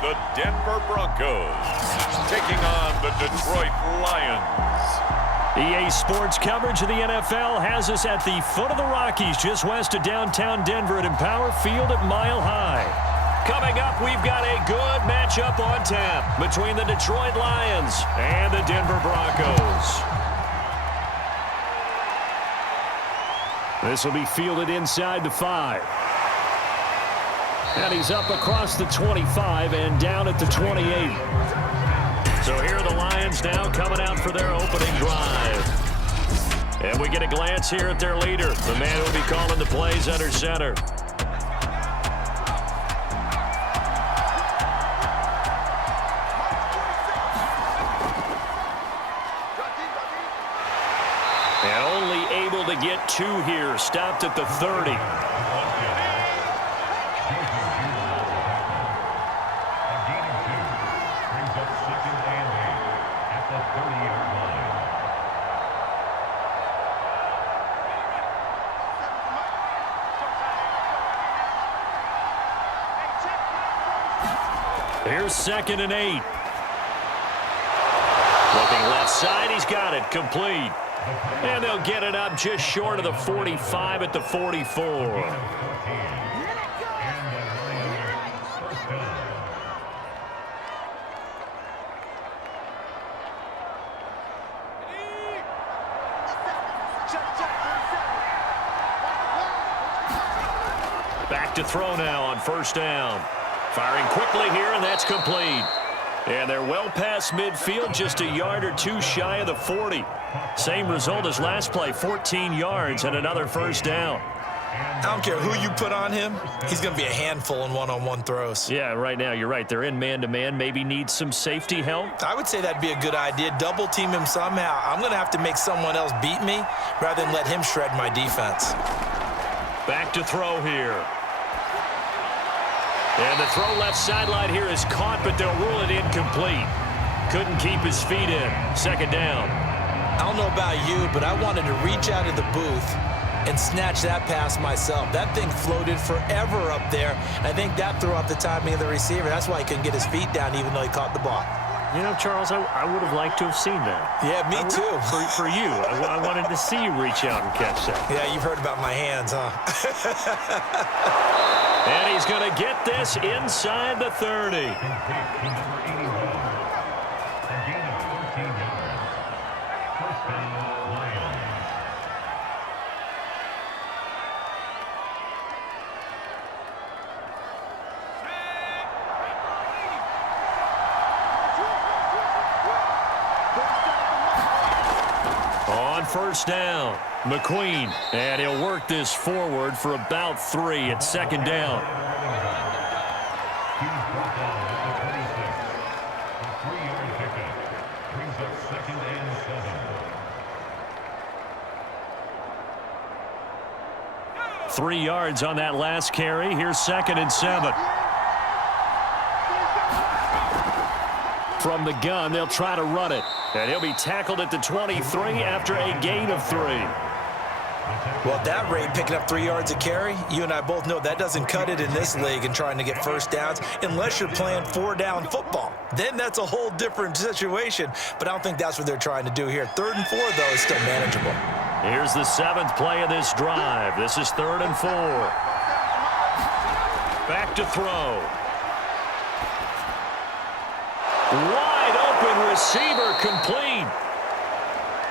the Denver Broncos taking on the Detroit Lions. EA Sports coverage of the NFL has us at the foot of the Rockies, just west of downtown Denver at Empower Field at Mile High. Coming up, we've got a good matchup on tap between the Detroit Lions and the Denver Broncos. This will be fielded inside the 5. And he's up across the 25 and down at the 28. So here are the Lions now coming out for their opening drive. And we get a glance here at their leader, the man who will be calling the plays under center. And only able to get 2 here, stopped at the 30. Here's 2nd and 8. Looking left side, he's got it, complete. And they'll get it up just short of the 45 at the 44. Back to throw now on 1st down. Firing quickly here, and that's complete. And they're well past midfield, just a yard or 2 shy of the 40. Same result as last play, 14 yards and another 1st down. I don't care who you put on him, he's going to be a handful in one-on-one throws. Yeah, right now, you're right. They're in man-to-man, maybe need some safety help. I would say that'd be a good idea. Double team him somehow. I'm going to have to make someone else beat me rather than let him shred my defense. Back to throw here. And the throw left sideline here is caught, but they'll rule it incomplete. Couldn't keep his feet in. 2nd down. I don't know about you, but I wanted to reach out of the booth and snatch that pass myself. That thing floated forever up there. I think that threw off the timing of the receiver. That's why he couldn't get his feet down even though he caught the ball. You know, Charles, I would have liked to have seen that. Yeah, me too. For you. I wanted to see you reach out and catch that. Yeah, you've heard about my hands, huh? And he's going to get this inside the 30. On 1st down, McQueen, and he'll work this forward for about 3 at 2nd down. Three yards on that last carry. Here's 2nd and 7. From the gun, they'll try to run it. And he'll be tackled at the 23 after a gain of 3. Well, at that rate, picking up 3 yards a carry, you and I both know that doesn't cut it in this league and trying to get 1st downs unless you're playing 4-down football. Then that's a whole different situation, but I don't think that's what they're trying to do here. 3rd and 4, though, is still manageable. Here's the 7th play of this drive. This is 3rd and 4. Back to throw. Wide open receiver, complete.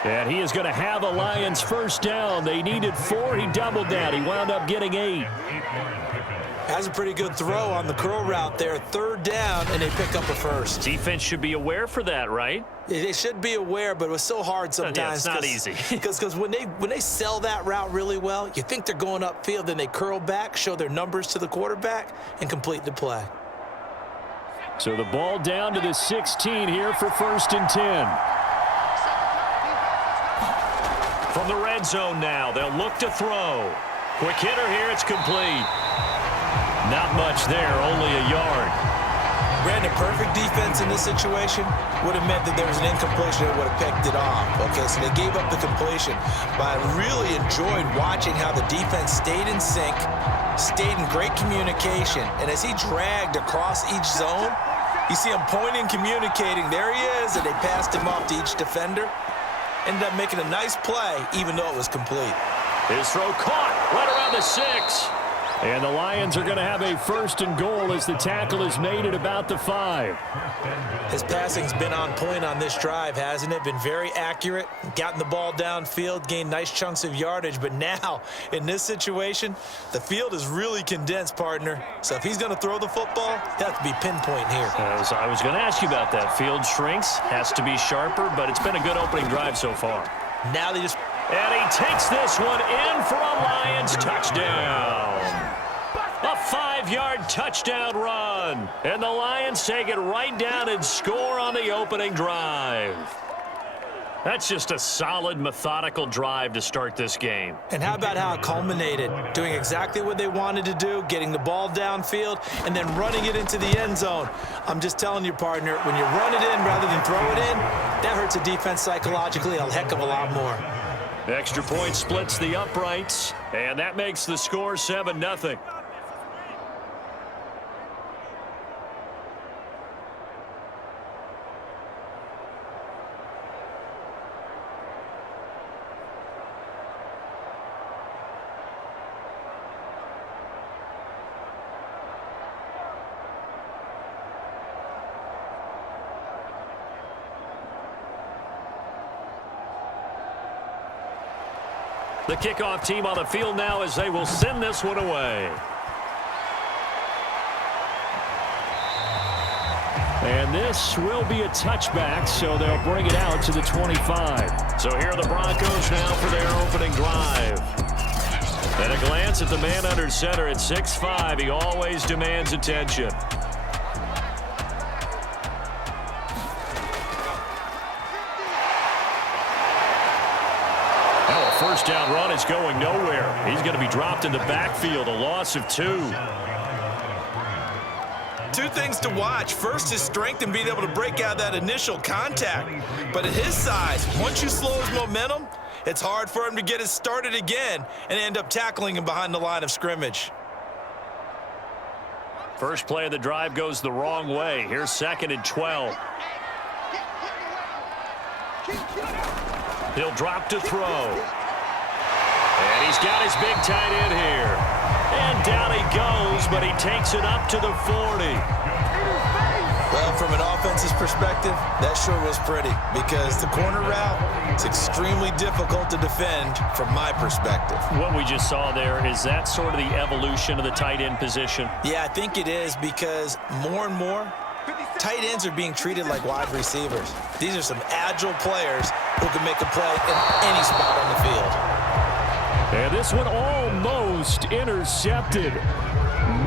And he is going to have a Lions 1st down. They needed 4. He doubled that. He wound up getting 8. Has a pretty good throw on the curl route there. 3rd down, and they pick up a 1st. Defense should be aware for that, right? They should be aware, but it was so hard sometimes. Yeah, it's not easy. Because when they sell that route really well, you think they're going upfield, then they curl back, show their numbers to the quarterback, and complete the play. So the ball down to the 16 here for 1st and 10. From the red zone now, they'll look to throw. Quick hitter here, it's complete. Not much there, only a yard. Brandon, perfect defense in this situation would have meant that there was an incompletion that would have picked it off. Okay, so they gave up the completion. But I really enjoyed watching how the defense stayed in sync, stayed in great communication. And as he dragged across each zone, You see him pointing, communicating. There he is, and they passed him off to each defender. Ended up making a nice play, even though it was complete. His throw caught right around the 6. And the Lions are going to have a 1st and goal as the tackle is made at about the 5. His passing's been on point on this drive, hasn't it? Been very accurate, gotten the ball downfield, gained nice chunks of yardage. But now, in this situation, the field is really condensed, partner. So if he's going to throw the football, he has to be pinpoint here. I was going to ask you about that. Field shrinks, has to be sharper, but it's been a good opening drive so far. Now they just... And he takes this one in for a Lions touchdown. A 5-yard touchdown run. And the Lions take it right down and score on the opening drive. That's just a solid, methodical drive to start this game. And how about how it culminated? Doing exactly what they wanted to do, getting the ball downfield, and then running it into the end zone. I'm just telling you, partner, when you run it in rather than throw it in, that hurts a defense psychologically a heck of a lot more. Extra point splits the uprights, and that makes the score 7-0. The kickoff team on the field now as they will send this one away. And this will be a touchback, so they'll bring it out to the 25. So here are the Broncos now for their opening drive. At a glance at the man under center at 6'5", he always demands attention. First down run is going nowhere. He's going to be dropped in the backfield, a loss of 2. 2 things to watch. First, his strength and being able to break out that initial contact. But at his size, once you slow his momentum, it's hard for him to get it started again and end up tackling him behind the line of scrimmage. First play of the drive goes the wrong way. Here's 2nd and 12. He'll drop to throw. And he's got his big tight end here. And down he goes, but he takes it up to the 40. Well, from an offense's perspective, that sure was pretty because the corner route is extremely difficult to defend from my perspective. What we just saw there, is that sort of the evolution of the tight end position? Yeah, I think it is because more and more, tight ends are being treated like wide receivers. These are some agile players who can make a play in any spot on the field. And this one almost intercepted.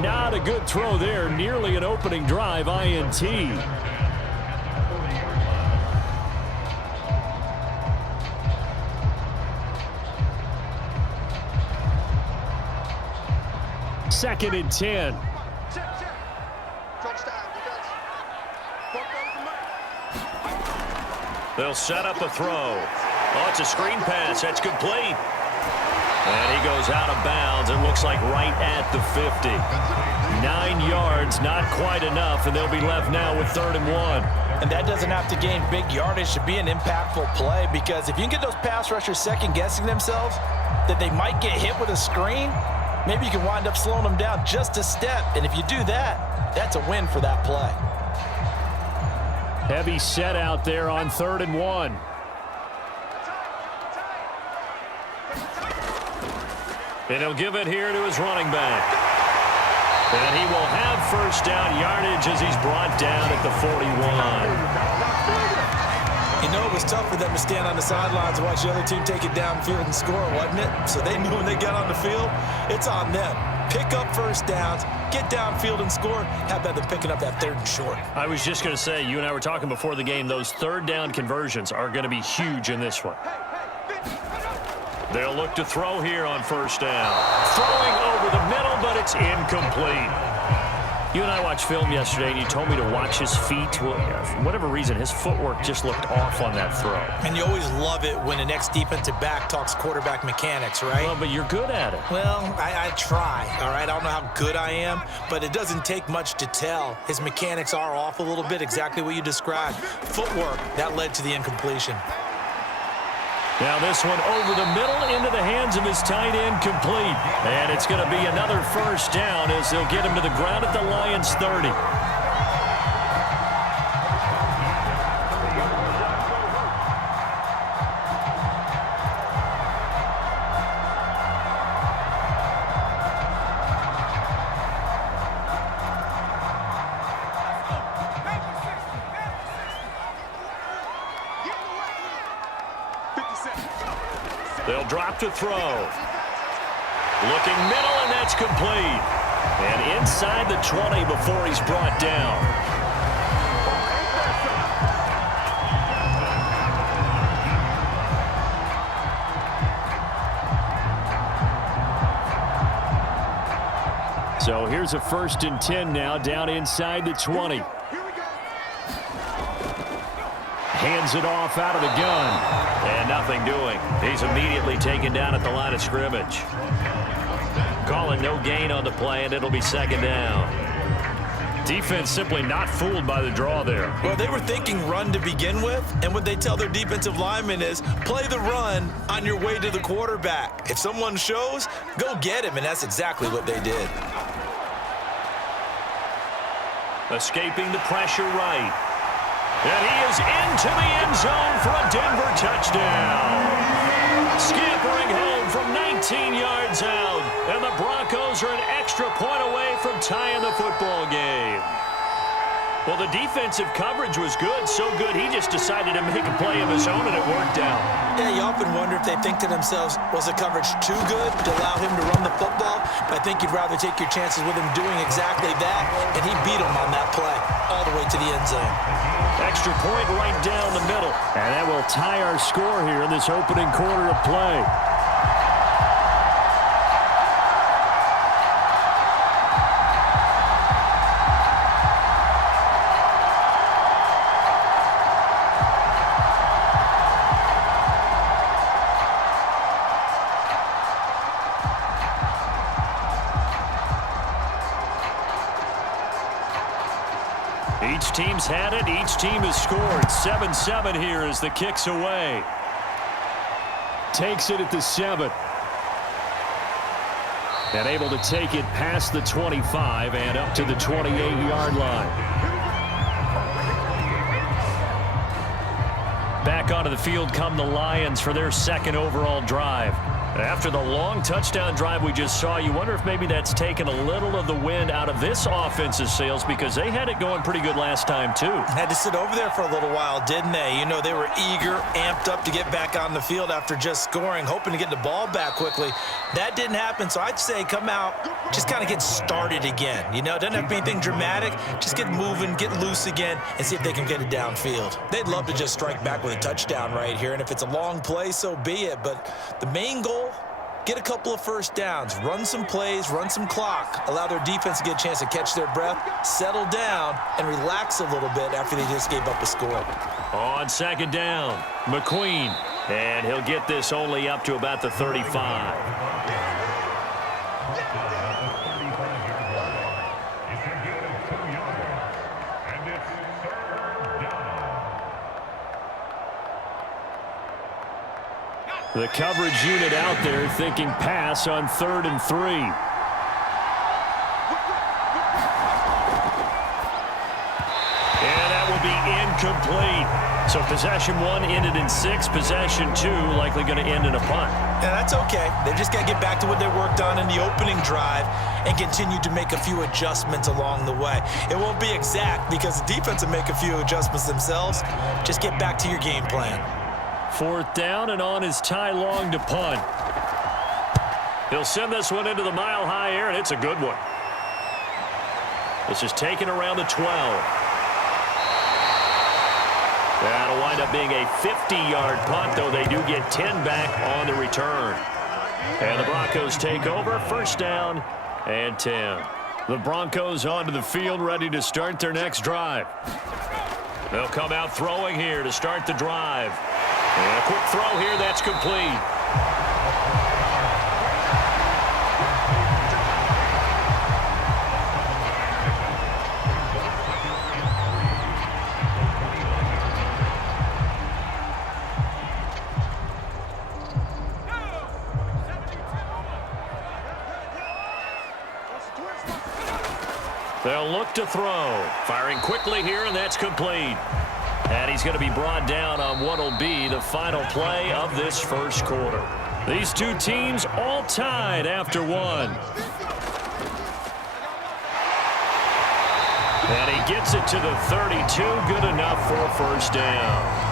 Not a good throw there. Nearly an opening drive INT. Second and 10. They'll set up a throw. Oh, it's a screen pass. That's complete. And he goes out of bounds. It looks like right at the 50. 9 yards, not quite enough, and they'll be left now with 3rd and 1. And that doesn't have to gain big yardage to be an impactful play because if you can get those pass rushers second-guessing themselves that they might get hit with a screen, maybe you can wind up slowing them down just a step. And if you do that, that's a win for that play. Heavy set out there on 3rd and 1. And he'll give it here to his running back. And he will have first down yardage as he's brought down at the 41. You know, it was tough for them to stand on the sidelines and watch the other team take it downfield and score, wasn't it? So they knew when they got on the field, it's on them. Pick up first downs, get downfield and score. How about them picking up that 3rd and short? I was just going to say, you and I were talking before the game, those 3rd down conversions are going to be huge in this one. They'll look to throw here on first down. Throwing over the middle, but it's incomplete. You and I watched film yesterday, and you told me to watch his feet. Well, for whatever reason, his footwork just looked off on that throw. And you always love it when the next defensive back talks quarterback mechanics, right? Well, but you're good at it. Well, I try, all right? I don't know how good I am, but it doesn't take much to tell. His mechanics are off a little bit, exactly what you described. Footwork, that led to the incompletion. Now this one over the middle into the hands of his tight end, complete. And it's going to be another first down as they'll get him to the ground at the Lions' 30. They'll drop to throw. Looking middle, and that's complete. And inside the 20 before he's brought down. So here's a 1st and 10 now, down inside the 20. Hands it off out of the gun. And nothing doing. He's immediately taken down at the line of scrimmage. Calling no gain on the play, and it'll be 2nd down. Defense simply not fooled by the draw there. Well, they were thinking run to begin with, and what they tell their defensive linemen is play the run on your way to the quarterback. If someone shows, go get him, and that's exactly what they did. Escaping the pressure right. And he is into the end zone for a Denver touchdown. Scampering home from 19 yards out. And the Broncos are an extra point away from tying the football game. Well, the defensive coverage was good, so good he just decided to make a play of his own, and it worked out. Yeah, you often wonder if they think to themselves, was the coverage too good to allow him to run the football? I think you'd rather take your chances with him doing exactly that, and he beat him on that play all the way to the end zone. Extra point right down the middle. And that will tie our score here in this opening quarter of play. Each team's had it. Each team has scored. 7-7 here as the kick's away. Takes it at the 7. And able to take it past the 25 and up to the 28-yard line. Back onto the field come the Lions for their 2nd overall drive. After the long touchdown drive we just saw, you wonder if maybe that's taken a little of the wind out of this offense's sails, because they had it going pretty good last time too. Had to sit over there for a little while, didn't they? You know, they were eager, amped up to get back on the field after just scoring, hoping to get the ball back quickly. That didn't happen, so I'd say come out, just kind of get started again. You know, it doesn't have to be anything dramatic. Just get moving, get loose again, and see if they can get it downfield. They'd love to just strike back with a touchdown right here, and if it's a long play, so be it. But the main goal, get a couple of first downs, run some plays, run some clock, allow their defense to get a chance to catch their breath, settle down, and relax a little bit after they just gave up a score. On 2nd down, McQueen, and he'll get this only up to about the 35. The coverage unit out there thinking pass on 3rd and 3. And that will be incomplete. So possession 1 ended in 6. Possession 2 likely going to end in a punt. Yeah, that's okay. They've just got to get back to what they worked on in the opening drive and continue to make a few adjustments along the way. It won't be exact because the defense will make a few adjustments themselves. Just get back to your game plan. 4th down, and on is Ty Long to punt. He'll send this one into the mile-high air, and it's a good one. This is taken around the 12. That'll wind up being a 50-yard punt, though they do get 10 back on the return. And the Broncos take over, 1st down and 10. The Broncos onto the field, ready to start their next drive. They'll come out throwing here to start the drive. And a quick throw here, that's complete. They'll look to throw. Firing quickly here, and that's complete. And he's going to be brought down on what will be the final play of this first quarter. These two teams all tied after one. And he gets it to the 32. Good enough for a first down.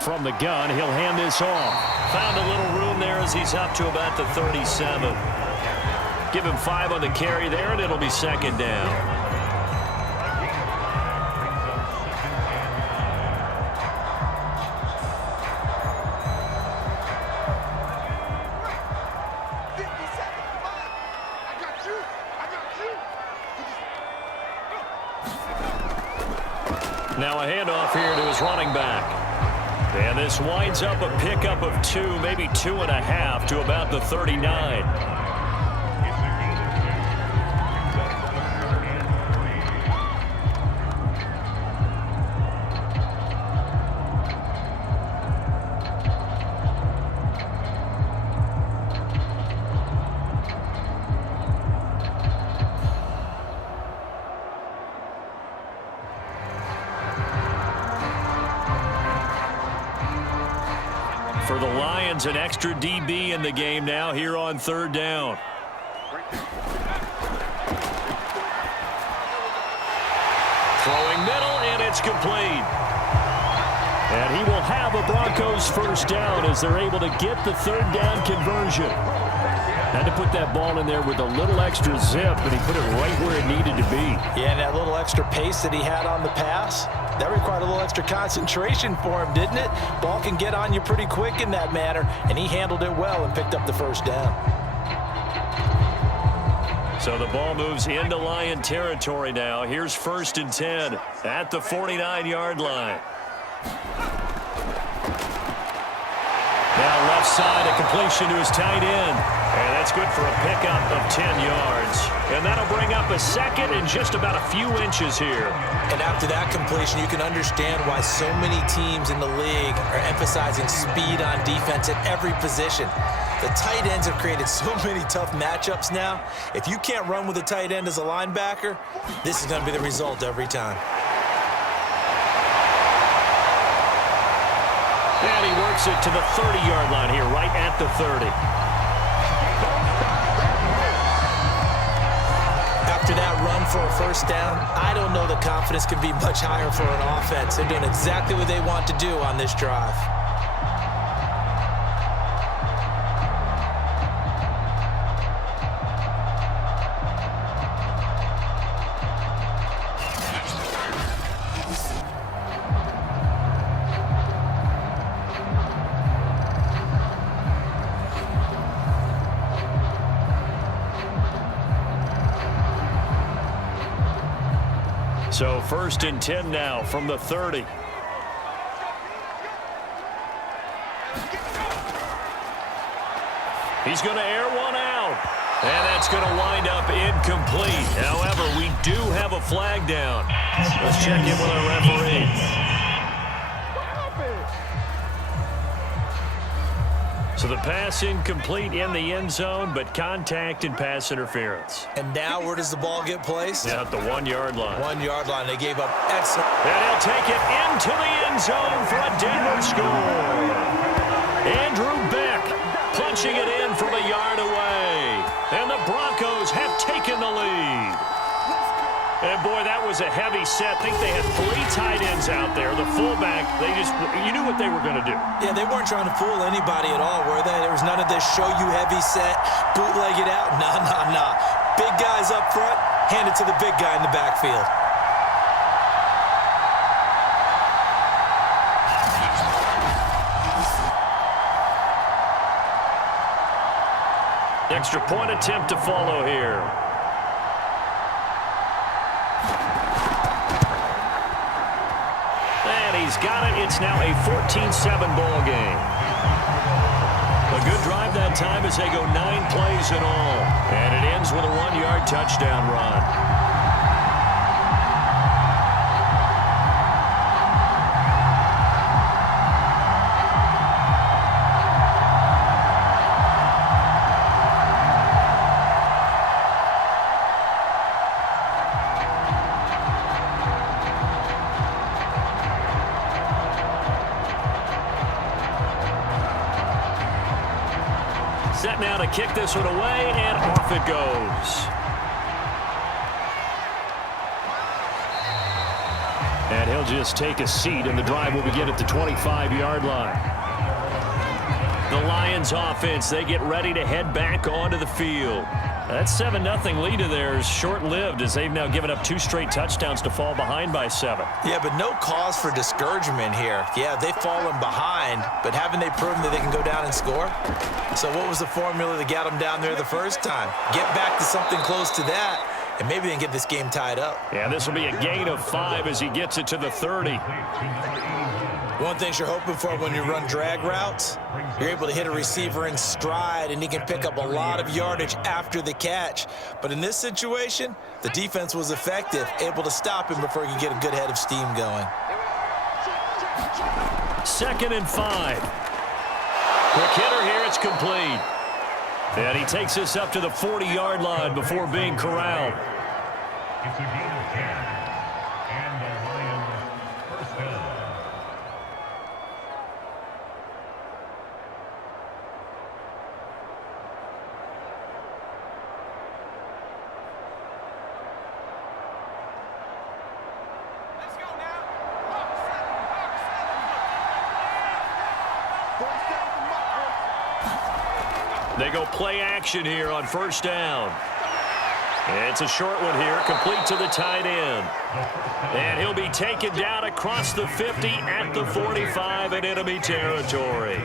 From the gun, he'll hand this off. Found a little room there as he's up to about the 37. Give him 5 on the carry there, and it'll be second down. Now a handoff here to his running back. And this winds up a pickup of 2, maybe 2.5 to about the 39. For the Lions, an extra DB in the game now here on third down. Throwing middle, and it's complete. And he will have a Broncos first down as they're able to get the third down conversion. Had to put that ball in there with a little extra zip, but he put it right where it needed to be. Yeah, and that little extra pace that he had on the pass, that required a little extra concentration for him, didn't it? Ball can get on you pretty quick in that manner, and he handled it well and picked up the first down. So the ball moves into Lion territory now. Here's 1st and 10 at the 49-yard line. Now left side, a completion to his tight end. And that's good for a pickup of 10 yards. And that'll bring up a second and just about a few inches here. And after that completion, you can understand why so many teams in the league are emphasizing speed on defense at every position. The tight ends have created so many tough matchups now. If you can't run with a tight end as a linebacker, this is going to be the result every time. And he works it to the 30-yard line here, right at the 30. After that run for a first down, I don't know the confidence can be much higher for an offense. They're doing exactly what they want to do on this drive. So 1st and 10 now from the 30. He's going to air one out. And that's going to wind up incomplete. However, we do have a flag down. Let's check in with our referee. So the pass incomplete in the end zone, but contact and pass interference. And now where does the ball get placed? Yeah, at the 1-yard line. 1-yard line. They gave up excellent. And he'll take it into the end zone for a Denver score. Andrew Beck punching it in from a yard away. And the Broncos have taken the lead. And boy, that was was a heavy set. I think they had 3 tight ends out there. The fullback, you knew what they were going to do. Yeah, they weren't trying to fool anybody at all, were they? There was none of this show you heavy set, bootleg it out. Nah. Big guys up front, hand it to the big guy in the backfield. Extra point attempt to follow here. And he's got it. It's now a 14-7 ball game. A good drive that time as they go 9 plays in all. And it ends with a 1-yard touchdown run. Set now to kick this one away, and off it goes. And he'll just take a seat, and the drive will begin at the 25-yard line. The Lions offense, they get ready to head back onto the field. That 7-0 lead of theirs short-lived as they've now given up 2 straight touchdowns to fall behind by 7. Yeah, but no cause for discouragement here. Yeah, they've fallen behind, but haven't they proven that they can go down and score? So what was the formula that got them down there the first time? Get back to something close to that, and maybe they can get this game tied up. Yeah, this will be a gain of 5 as he gets it to the 30. One thing you're hoping for when you run drag routes, you're able to hit a receiver in stride, and he can pick up a lot of yardage after the catch. But in this situation, the defense was effective, able to stop him before he could get a good head of steam going. 2nd and 5. Quick hitter here, it's complete. And he takes this up to the 40-yard line before being corralled. It's a gain of 10, and the Lions first down. They go play action here on 1st down. It's a short one here, complete to the tight end. And he'll be taken down across the 50 at the 45 in enemy territory.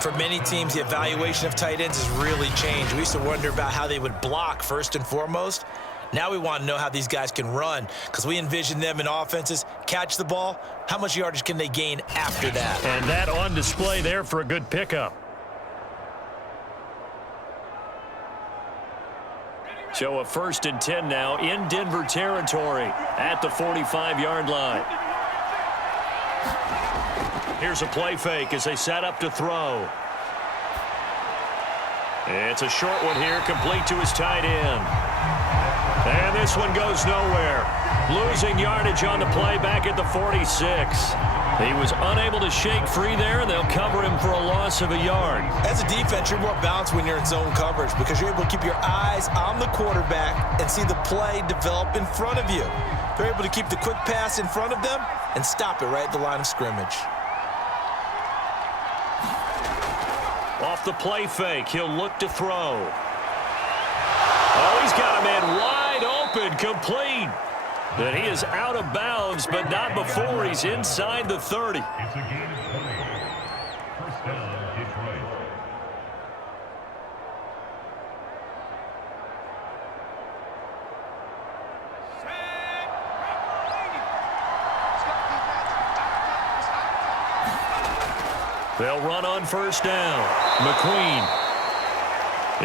For many teams, the evaluation of tight ends has really changed. We used to wonder about how they would block first and foremost. Now we want to know how these guys can run, because we envision them in offenses, catch the ball, how much yardage can they gain after that? And that on display there for a good pickup. So a 1st and 10 now in Denver territory at the 45-yard line. Here's a play fake as they set up to throw. It's a short one here, complete to his tight end. And this one goes nowhere. Losing yardage on the play back at the 46. He was unable to shake free there, and they'll cover him for a loss of a yard. As a defense, you're more balanced when you're in zone coverage because you're able to keep your eyes on the quarterback and see the play develop in front of you. They're able to keep the quick pass in front of them and stop it right at the line of scrimmage. Off the play fake, he'll look to throw. Oh, he's got a man wide open, complete. And he is out of bounds, but not before he's inside the 30. It's a gain of 20. First down, Detroit. They'll run on 1st down. McQueen.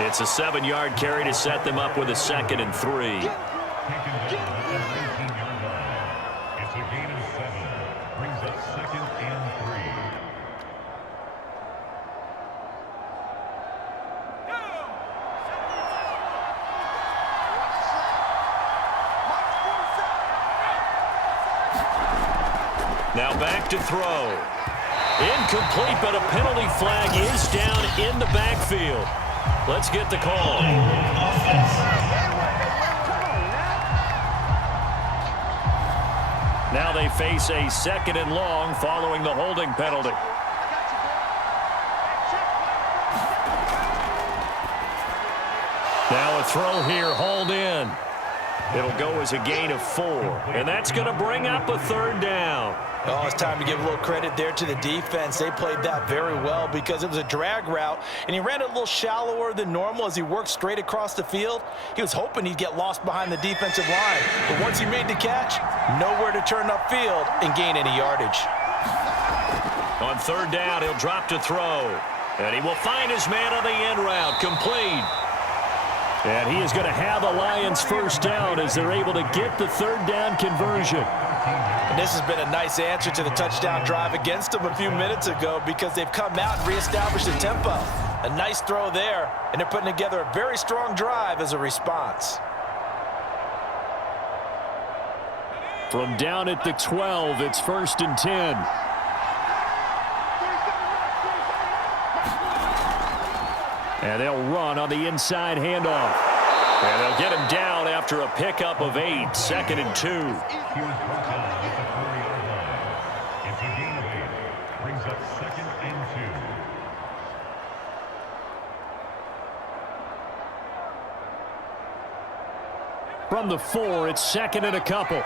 It's a 7-yard carry to set them up with a 2nd and 3. Taken down at the 19-yard line. It's a gain of 7. Brings up 2nd and 3. Now back to throw. Incomplete, but a penalty flag is down in the backfield. Let's get the call. Now they face a 2nd and long following the holding penalty. Now a throw here, hauled in. It'll go as a gain of 4, and that's going to bring up a 3rd down. Oh, it's time to give a little credit there to the defense. They played that very well because it was a drag route, and he ran it a little shallower than normal as he worked straight across the field. He was hoping he'd get lost behind the defensive line, but once he made the catch, nowhere to turn upfield and gain any yardage. On 3rd down, he'll drop to throw, and he will find his man on the end route, complete. And he is going to have a Lions 1st down as they're able to get the 3rd down conversion. And this has been a nice answer to the touchdown drive against them a few minutes ago because they've come out and reestablished the tempo. A nice throw there, and they're putting together a very strong drive as a response. From down at the 12, it's 1st and 10. And they'll run on the inside handoff. And they'll get him down after a pickup of 8, 2nd and 2. It's a gain of 8. Brings up 2nd and 2. From the 4, it's 2nd and a couple.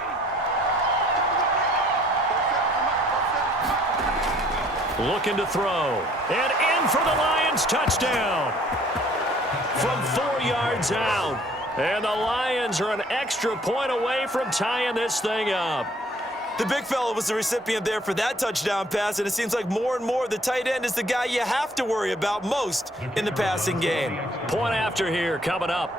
Looking to throw. And in for the Lions, touchdown. From 4 yards out. And the Lions are an extra point away from tying this thing up. The big fella was the recipient there for that touchdown pass, and it seems like more and more the tight end is the guy you have to worry about most in the passing game. Point after here coming up.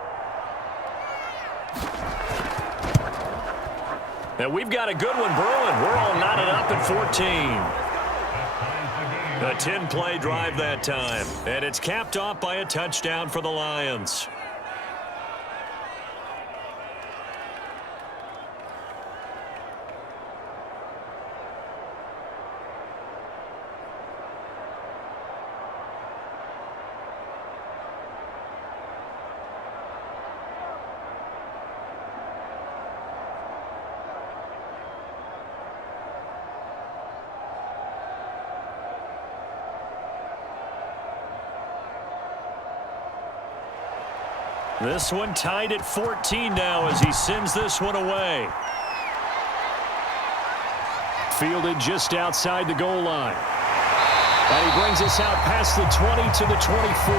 And we've got a good one brewing. We're all knotted up at 14. A 10-play drive that time, and it's capped off by a touchdown for the Lions. This one tied at 14 now as he sends this one away. Fielded just outside the goal line. And he brings us out past the 20 to the 24.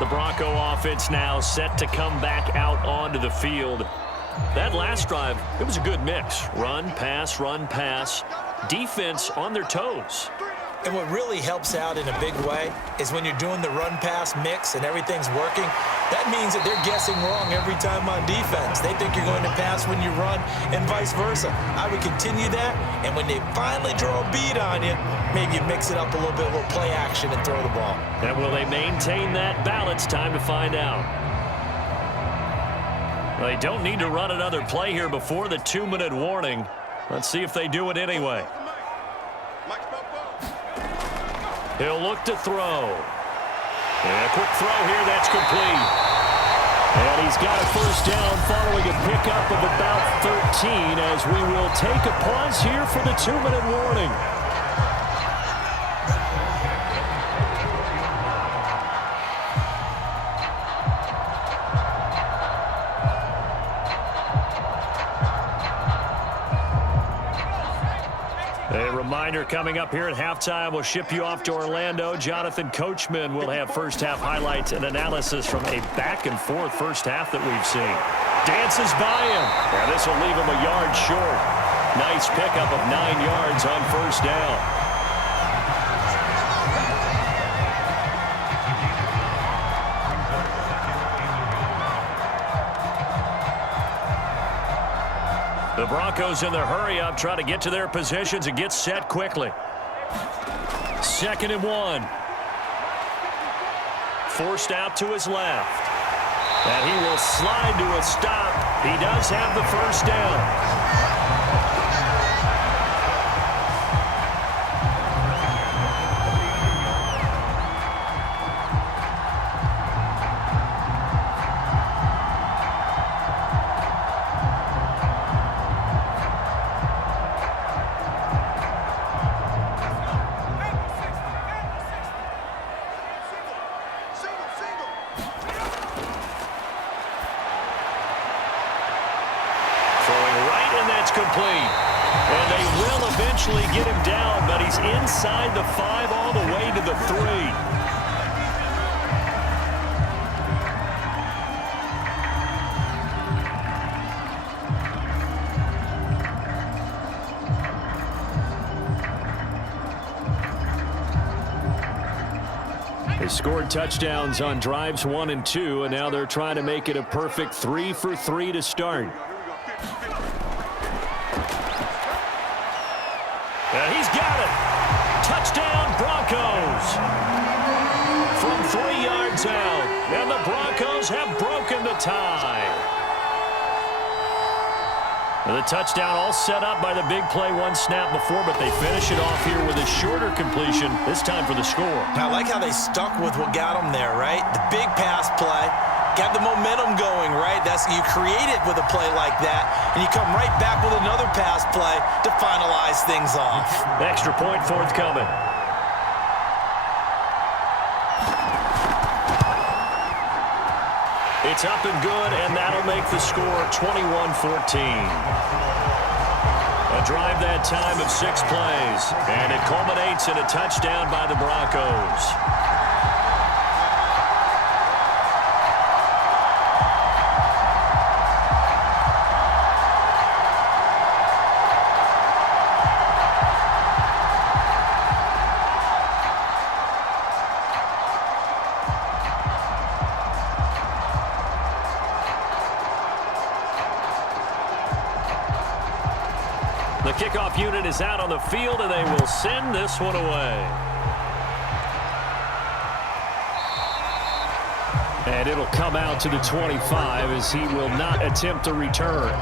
The Bronco offense now set to come back out onto the field. That last drive, it was a good mix. Run, pass, defense on their toes. And what really helps out in a big way is when you're doing the run-pass mix and everything's working, that means that they're guessing wrong every time on defense. They think you're going to pass when you run and vice versa. I would continue that, and when they finally draw a bead on you, maybe you mix it up a little bit, a little play action and throw the ball. And will they maintain that balance? Time to find out. Well, they don't need to run another play here before the 2-minute warning. Let's see if they do it anyway. He'll look to throw. And a quick throw here, that's complete. And he's got a 1st down following a pickup of about 13 as we will take a pause here for the 2-minute warning. A reminder coming up here at halftime, we'll ship you off to Orlando. Jonathan Coachman will have first-half highlights and analysis from a back-and-forth first half that we've seen. Dances by him. Now this will leave him a yard short. Nice pickup of 9 yards on 1st down. The Broncos in their hurry-up try to get to their positions and get set quickly. 2nd and 1. Forced out to his left. And he will slide to a stop. He does have the 1st down. eventually get him down, but he's inside the 5 all the way to the 3. They scored touchdowns on drives 1 and 2, and now they're trying to make it a perfect 3 for 3 to start. And he's got it. Touchdown, Broncos. From 3 yards out, and the Broncos have broken the tie. And the touchdown all set up by the big play 1 snap before, but they finish it off here with a shorter completion, this time for the score. I like how they stuck with what got them there, right? The big pass play, got the momentum going, right? That's you create it with a play like that, and you come right back with another pass play to finalize things off. Extra point forthcoming. It's up and good, and that'll make the score 21-14. A drive that time of 6 plays, and it culminates in a touchdown by the Broncos. The kickoff unit is out on the field, and they will send this one away. And it'll come out to the 25 as he will not attempt a return.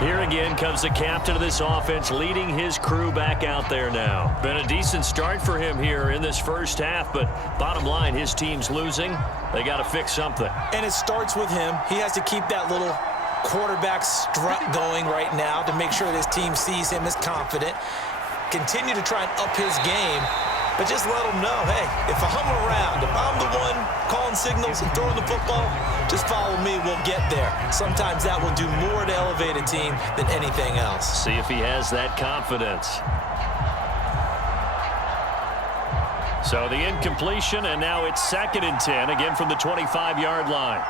Here again comes the captain of this offense, leading his crew back out there now. Been a decent start for him here in this first half, but bottom line, his team's losing. They got to fix something. And it starts with him. He has to keep that little quarterback strut going right now to make sure this team sees him as confident. Continue to try and up his game, but just let him know, hey, if I'm around, if I'm the one calling signals and throwing the football, just follow me, we'll get there. Sometimes that will do more to elevate a team than anything else. See if he has that confidence. So the incompletion, and now it's 2nd and 10, again from the 25-yard line.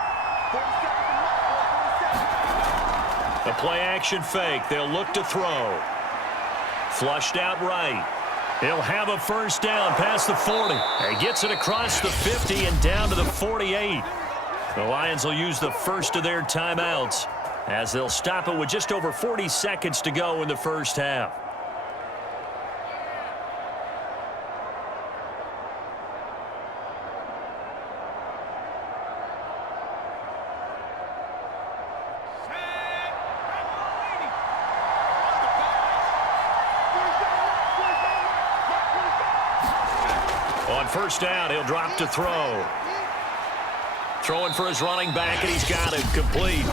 A play-action fake. They'll look to throw. Flushed out right. He'll have a first down past the 40. He gets it across the 50 and down to the 48. The Lions will use the first of their timeouts as they'll stop it with just over 40 seconds to go in the first half. On first down, he'll drop to throw. Throwing for his running back, and he's got it complete.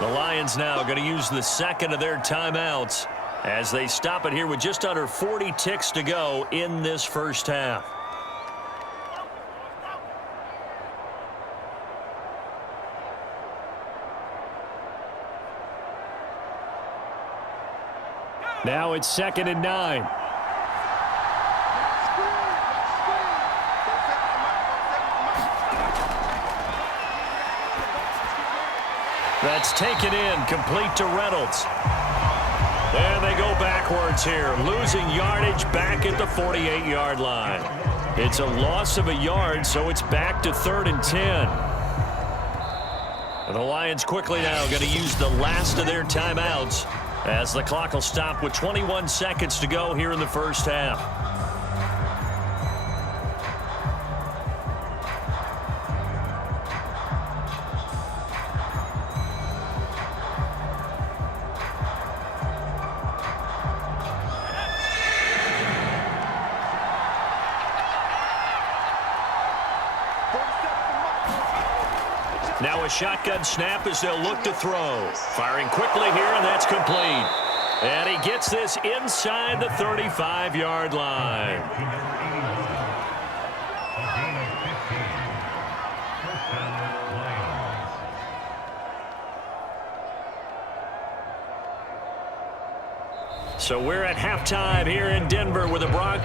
The Lions now going to use the second of their timeouts as they stop it here with just under 40 ticks to go in this first half. Now it's 2nd and 9. That's taken in, complete to Reynolds. And they go backwards here, losing yardage back at the 48-yard line. It's a loss of a yard, so it's back to 3rd and 10. And the Lions quickly now going to use the last of their timeouts as the clock will stop with 21 seconds to go here in the first half. Now a shotgun snap as they'll look to throw. Firing quickly here, and that's complete. And he gets this inside the 35-yard line. So we're at halftime here in Denver with the Broncos.